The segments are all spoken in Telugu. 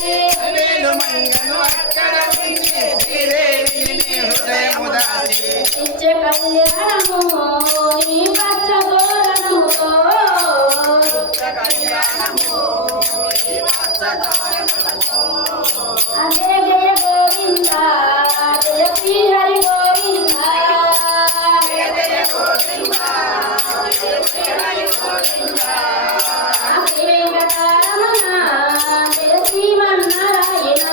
వేలు మంగను అక్కడ ఉంచి శ్రీదేవిని హృదయము దాచి నిత్య కళ్యాణము నీ పచ్చ తోరణముతో అదే జయ గోవింద జయ శ్రీ హరి గోవింద వెంకటరమణ జయ శ్రీమన్నారాయణ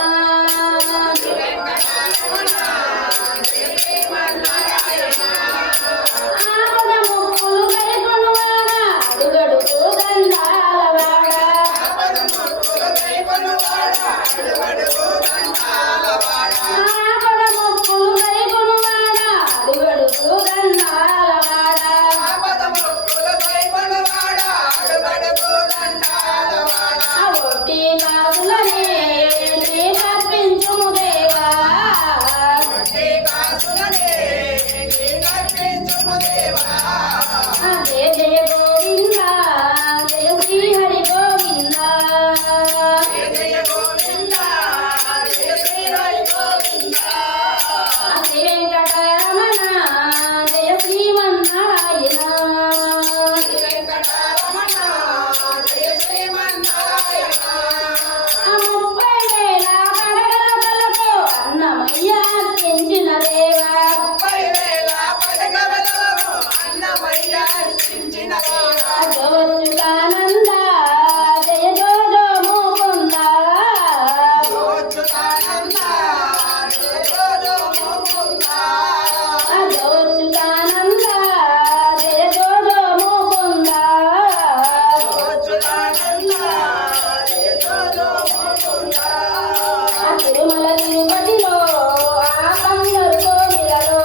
ఆపద ముక్కులు కైకొనువాడ అడుగడుగు దండాలవాడ ఆపద ముక్కులు కైకొనువాడ అడుగడుగు దండాలవాడ ఆ ఒట్టి కాసులనే నీ కప్పించుము దేవా జయ జయ గోవింద జయ శ్రీ హరి గోవింద శ్రీ వెంకటరమణ జయ శ్రీమన్నారాయణ ఆ 30,000 పడగలతో అన్నమయ్య అర్పించిన దేవా అజోచ్యుతానంద జయ జోజో ముకుంద అజోచ్యుతానంద జయ జోజో ముకుంద ఆ తిరుమల తిరుపతిలో ఆ బంగారు కోవిలలో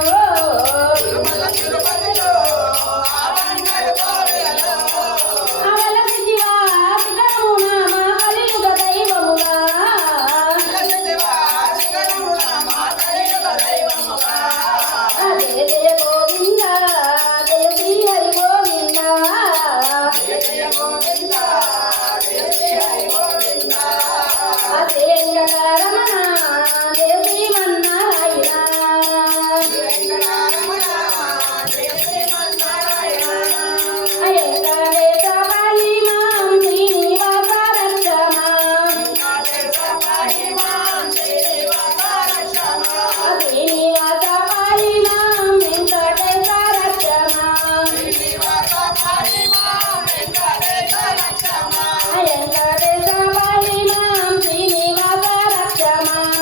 అవల శివాసికమున మా కలియుగ దైవముగా జయ జయ గోవింద జయ శ్రీ హరి గోవింద వెంకటరమణ జయ శ్రీమన్నారాయణ వెంకటేశ పాహి మాం శ్రీనివాస రక్ష మాం శ్రీనివాస పాహి మాం వెంకటేశ రక్ష మాం వెంకటేశ పాహి మాం శ్రీనివాస రక్ష మాం